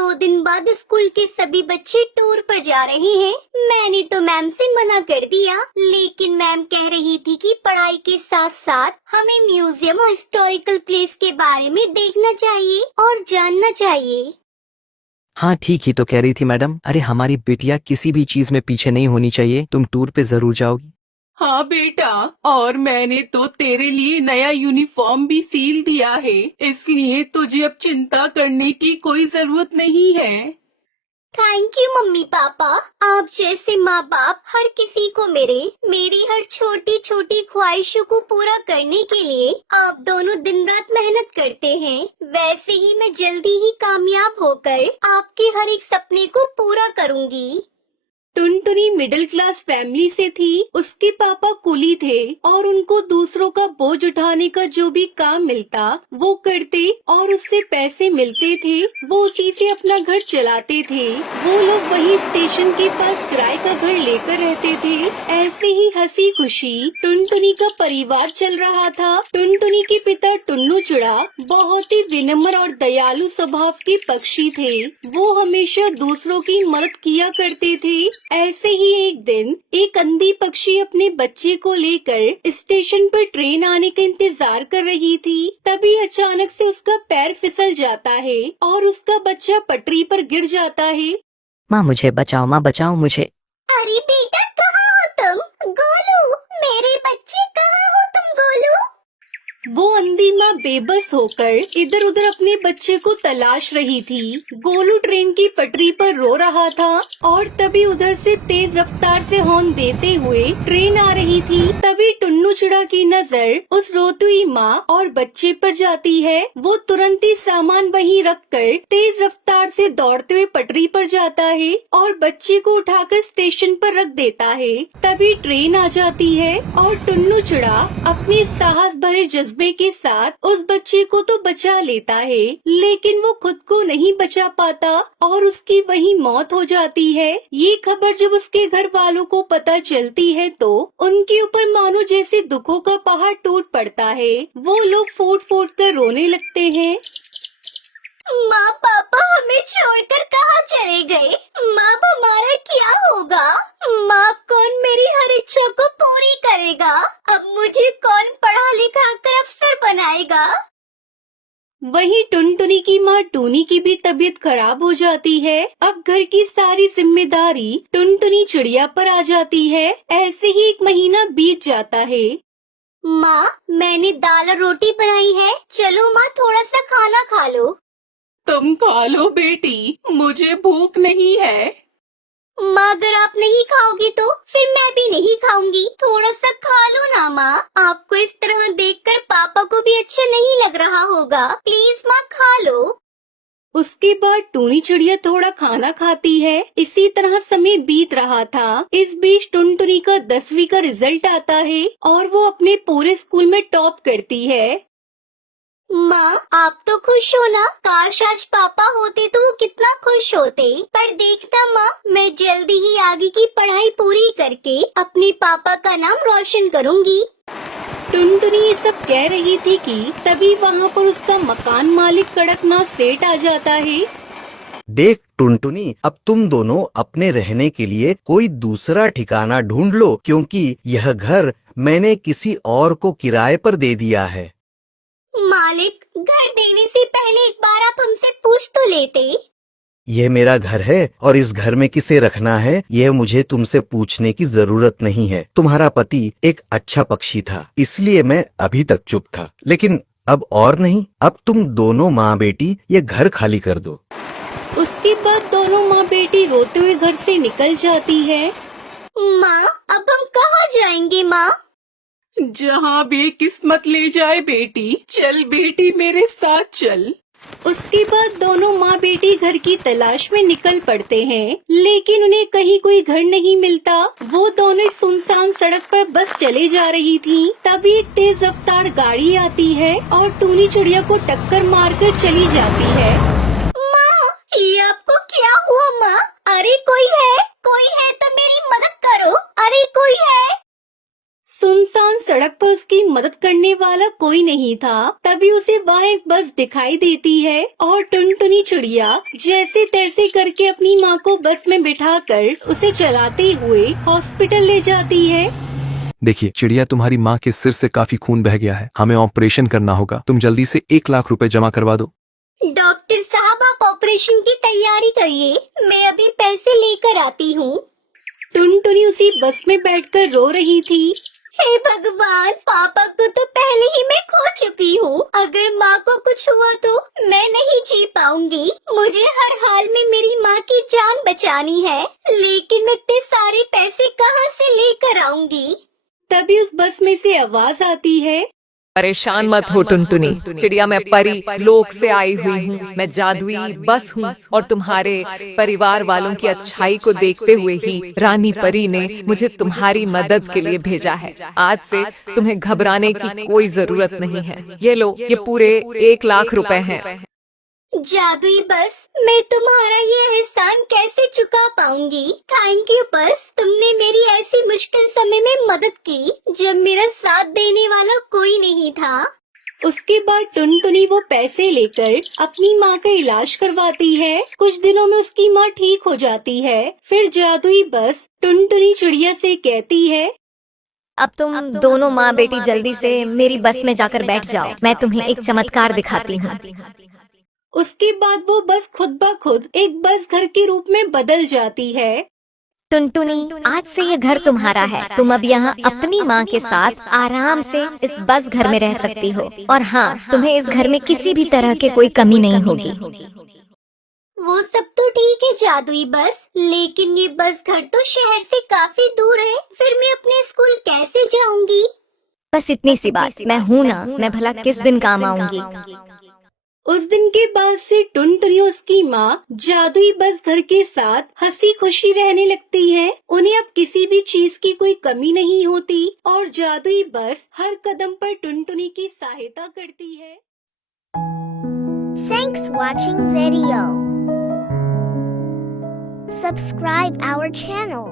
2 दिन बाद स्कूल के सभी बच्चे टूर पर जा रहे हैं। मैंने तो मैम से मना कर दिया, लेकिन मैम कह रही थी कि पढ़ाई के साथ साथ हमें म्यूजियम और हिस्टोरिकल प्लेस के बारे में देखना चाहिए और जानना चाहिए। हाँ ठीक ही तो कह रही थी मैडम। अरे हमारी बिटिया किसी भी चीज में पीछे नहीं होनी चाहिए। तुम टूर पे जरूर जाओगी। हाँ बेटा, और मैंने तो तेरे लिए नया यूनिफॉर्म भी सील दिया है, इसलिए तुझे अब चिंता करने की कोई जरूरत नहीं है। Thank you mummy papa. आप जैसे माँ बाप हर किसी को मेरी हर छोटी छोटी ख्वाहिशों को पूरा करने के लिए आप दोनों दिन रात मेहनत करते हैं। वैसे ही मैं जल्दी ही कामयाब होकर आपके हर एक सपने को पूरा करूँगी। टुनटुनी मिडिल क्लास फैमिली से थी। उसके पापा कुली थे और उनको दूसरों का बोझ उठाने का जो भी काम मिलता वो करते और उससे पैसे मिलते थे, वो उसी से अपना घर चलाते थे। वो लोग वही स्टेशन के पास किराए का घर लेकर रहते थे। ऐसे ही हंसी खुशी टुनटुनी का परिवार चल रहा था। टुनटुनी के पिता टुन्नू चुड़ा बहुत ही विनम्र और दयालु स्वभाव के पक्षी थे। वो हमेशा दूसरों की मदद किया करते थे। ऐसे ही एक दिन एक अंधी पक्षी अपने बच्चे को लेकर स्टेशन पर ट्रेन आने का इंतजार कर रही थी। तभी अचानक से उसका पैर फिसल जाता है और उसका बच्चा पटरी पर गिर जाता है। माँ मुझे बचाओ, माँ बचाओ मुझे। अरे बेटा कहाँ हो तुम? गोलू, मेरे बच्चे कहाँ हो तुम गोलू? वो अंधी माँ बेबस होकर इधर उधर अपने बच्चे को तलाश रही थी। गोलू ट्रेन की पटरी पर रो रहा था और तभी उधर से तेज रफ्तार से हॉर्न देते हुए ट्रेन आ रही थी। तभी टुन्नू चिड़ा की नजर उस रोती हुई माँ और बच्चे पर जाती है। वो तुरंत ही सामान वहीं रखकर तेज रफ्तार से दौड़ते हुए पटरी पर जाता है और बच्चे को उठाकर स्टेशन पर रख देता है। तभी ट्रेन आ जाती है और टुन्नू चिड़ा अपने साहस भरे जज्बे के साथ उस बच्चे को तो बचा लेता है, लेकिन वो खुद को नहीं बचा पाता और उसकी वहीं मौत हो जाती है। ये खबर जब उसके घर वालों को पता चलती है तो उनके ऊपर मानो जैसे दुखों का पहाड़ टूट पड़ता है। वो लोग फूट फूट कर रोने लगते हैं। माँ पापा हमें छोड़कर कहाँ चले गए? माँ हमारा क्या होगा? माँ कौन मेरी हर इच्छा को पूरी करेगा? अब मुझे कौन पढ़ा लिखा कर अफसर बनाएगा? वहीं टुनटुनी की माँ टूनी की भी तबीयत खराब हो जाती है। अब घर की सारी जिम्मेदारी टुनटुनी चिड़िया पर आ जाती है। ऐसे ही 1 महीना बीत जाता है। माँ मैंने दाल और रोटी बनाई है, चलो माँ थोड़ा सा खाना खा लो। तुम खा लो बेटी, मुझे भूख नहीं है। माँ अगर आप नहीं खाओगी तो फिर मैं भी नहीं खाऊंगी। थोड़ा सा खा लो ना माँ। आपको इस तरह देखकर पापा को भी अच्छा नहीं लग रहा होगा। प्लीज माँ खा लो। उसके बाद टूनी चिड़िया थोड़ा खाना खाती है। इसी तरह समय बीत रहा था। इस बीच टुनटुनी का 10वीं का रिजल्ट आता है और वो अपने पूरे स्कूल में टॉप करती है। माँ आप तो खुश हो ना? काश आज पापा होते तो वो कितना खुश होते। पर देखना माँ, मैं जल्दी ही आगे की पढ़ाई पूरी करके अपने पापा का नाम रोशन करूँगी। टुनटुनी ये सब कह रही थी कि तभी वहाँ पर उसका मकान मालिक कड़कनाथ सेठ आ जाता है। देख टुनटुनी, अब तुम दोनों अपने रहने के लिए कोई दूसरा ठिकाना ढूंढ लो, क्योंकि यह घर मैंने किसी और को किराए पर दे दिया है। मालिक, घर देने से पहले एक बार आप हमसे पूछ तो लेते। यह मेरा घर है और इस घर में किसे रखना है यह मुझे तुमसे पूछने की जरूरत नहीं है। तुम्हारा पति एक अच्छा पक्षी था, इसलिए मैं अभी तक चुप था, लेकिन अब और नहीं। अब तुम दोनों माँ बेटी ये घर खाली कर दो। उसके बाद दोनों माँ बेटी रोते हुए घर से निकल जाती है। माँ अब हम कहाँ जाएंगे माँ? जहाँ भी किस्मत ले जाए बेटी। चल बेटी मेरे साथ चल। उसके बाद दोनों माँ बेटी घर की तलाश में निकल पड़ते हैं, लेकिन उन्हें कहीं कोई घर नहीं मिलता। वो दोनों एक सुनसान सड़क पर बस चले जा रही थी। तभी एक तेज रफ्तार गाड़ी आती है और टूनी चिड़िया को टक्कर मारकर चली जाती है। माँ ये आपको क्या हुआ माँ? अरे कोई है तो मेरी मदद करो। अरे कोई है। सुनसान सड़क पर उसकी मदद करने वाला कोई नहीं था। तभी उसे वहाँ एक बस दिखाई देती है और टुनटुनी चिड़िया जैसे तैसे करके अपनी माँ को बस में बिठाकर उसे चलाते हुए हॉस्पिटल ले जाती है। देखिए चिड़िया, तुम्हारी माँ के सिर से काफी खून बह गया है, हमें ऑपरेशन करना होगा। तुम जल्दी से 1 लाख रुपए जमा करवा दो। डॉक्टर साहब, आप ऑपरेशन की तैयारी करिए, मैं अभी पैसे लेकर आती हूँ। टुनटुनी उसी बस में बैठकर रो रही थी। हे भगवान, पापा को तो पहले ही मैं खो चुकी हूँ। अगर माँ को कुछ हुआ तो मैं नहीं जी पाऊंगी। मुझे हर हाल में मेरी माँ की जान बचानी है, लेकिन मैं इतने सारे पैसे कहाँ से लेकर आऊंगी? तभी उस बस में से आवाज आती है, परेशान मत हो टुनटुनी चिड़िया, मैं परी लोक से आई हुई हूँ। मैं जादुई बस हूँ और तुम्हारे परिवार वालों की अच्छाई को देखते हुए ही रानी परी ने मुझे तुम्हारी मदद के लिए भेजा है। आज से तुम्हें घबराने की कोई जरूरत नहीं है। ये लो, ये पूरे 1 लाख रुपए हैं। जादुई बस, मैं तुम्हारा ये एहसान कैसे चुका पाऊंगी? थैंक यू बस, तुमने मेरी ऐसी मुश्किल समय में मदद की जब मेरा साथ देने वाला कोई नहीं था। उसके बाद टुनटुनी वो पैसे लेकर अपनी माँ का इलाज करवाती है। कुछ दिनों में उसकी माँ ठीक हो जाती है। फिर जादुई बस टुनटुनी चिड़िया से कहती है, अब तुम दोनों माँ बेटी जल्दी से मेरी बस में जाकर बैठ जाओ, मैं तुम्हें एक चमत्कार दिखाती हूँ। उसके बाद वो बस खुद ब खुद एक बस घर के रूप में बदल जाती है। टुनटुनी, आज से ये घर तुम्हारा है। तुम अब यहाँ अपनी माँ के साथ आराम से इस बस घर में रह सकती हो। और हाँ, तुम्हें इस घर में किसी भी तरह की कोई कमी नहीं होगी। वो सब तो ठीक है जादुई बस, लेकिन ये बस घर तो शहर से काफी दूर है। फिर मैं अपने स्कूल कैसे जाऊंगी? बस इतनी सी बात, मैं हूँ ना, मैं भला किस दिन काम आऊंगी। उस दिन के बाद से टुनटुनी और उसकी माँ जादुई बस घर के साथ हंसी खुशी रहने लगती है। उन्हें अब किसी भी चीज की कोई कमी नहीं होती और जादुई बस हर कदम पर टुनटुनी की सहायता करती है। Thanks watching video. Subscribe our channel.